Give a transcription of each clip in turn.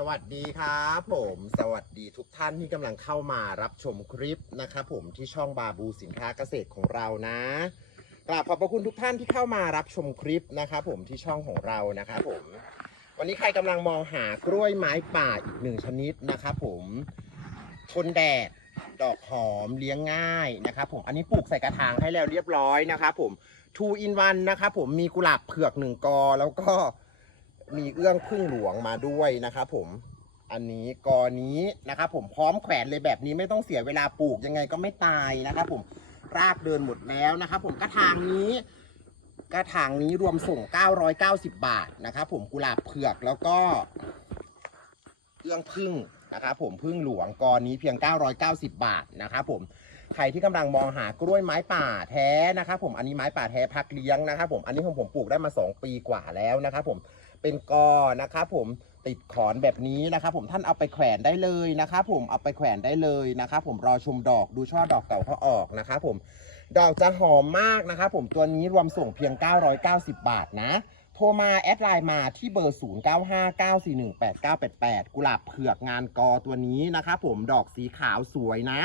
สวัสดีครับผมสวัสดีทุกท่านที่กำลังเข้ามารับชมคลิปนะครับผมที่ช่องบาบูสินค้าเกษตรของเรานะกราบขอบพระคุณทุกท่านที่เข้ามารับชมคลิปนะครับผมที่ช่องของเรานะครับผม วันนี้ใครกำลังมองหากล้วยไม้ป่าอีกหนึ่งชนิดนะครับผมทนแดดดอกหอมเลี้ยงง่ายนะครับผมอันนี้ปลูกใส่กระถางให้แล้วเรียบร้อยนะครับผม two in one นะครับผมมีกุหลาบเผือกหนึ่งกอแล้วก็ มีเอื้องพึ่งหลวงมาด้วยนะครับผมอันนี้กอนี้นะครับผมพร้อมแขวนเลยแบบนี้ไม่ต้องเสียเวลาปลูกยังไงก็ไม่ตายนะครับผมรากเดินหมดแล้วนะครับผมกระถางนี้กระถางนี้รวมส่ง 990 บาทนะครับผมกุหลาบเผือกแล้วก็เอื้องพึ่งนะครับผมพึ่งหลวงกอนี้เพียง 990 บาทนะครับผมใครที่กำลังมองหากล้วยไม้ป่าแท้นะครับผมอันนี้ไม้ป่าแท้พักเลี้ยงนะครับผมอันนี้ของผมปลูกได้มา 2 ปีกว่าแล้วนะครับผม เป็นกอนะครับผมติดขอนแบบนี้นะครับผมท่านเอาไปแขวนได้เลยนะครับผมเอาไปแขวนได้เลยนะครับผมรอชมดอกดูช่อดอกเก่าเขาออกนะครับผมดอกจะหอมมากนะครับผมตัวนี้รวมส่งเพียง 990 บาทนะโทรมาแอดไลน์มาที่เบอร์ 0959418988 กุหลาบเผือกงานกอตัวนี้นะครับผมดอกสีขาวสวยนะ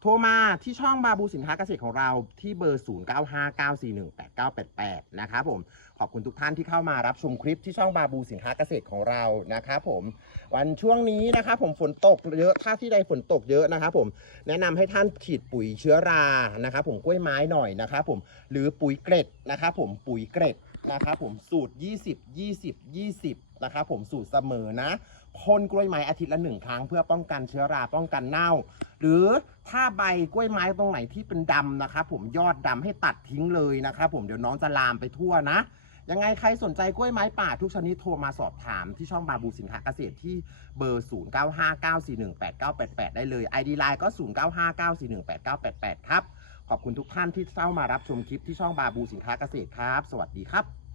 โทรมาที่ช่องบาบูสินค้าเกษตรของเราที่เบอร์ 0959418988 นะครับผม ขอบคุณทุกท่านที่เข้ามารับชมคลิปที่ช่องบาบูสินค้าเกษตรของเรานะครับผม วันช่วงนี้นะครับผมฝนตกเยอะ ถ้าที่ใดฝนตกเยอะนะครับผม แนะนำให้ท่านฉีดปุ๋ยเชื้อรา นะครับผมกล้วยไม้หน่อยนะครับผม หรือปุ๋ยเกร็ดนะครับผม ปุ๋ยเกร็ด นะครับผมสูตร 20 20 20นะครับผมสูตรเสมอนะพ่นกล้วยไม้อาทิตย์ละหนึ่งครั้ง เพื่อป้องกันเชื้อราป้องกันเน่า หรือถ้าใบกล้วยไม้ตรงไหนที่เป็นดำนะครับผมยอดดำให้ตัดทิ้งเลยนะครับผมเดี๋ยวน้องจะลามไปทั่วนะยังไงใครสนใจกล้วยไม้ป่าทุกชนิดโทรมาสอบถามที่ช่องบาบูสินค้าเกษตรที่เบอร์ 0959418988 ได้เลย ID Line ก็ 0959418988 ครับ ขอบคุณทุกท่านที่เข้ามารับชมคลิปที่ช่องบาบูสินค้าเกษตรครับ สวัสดีครับ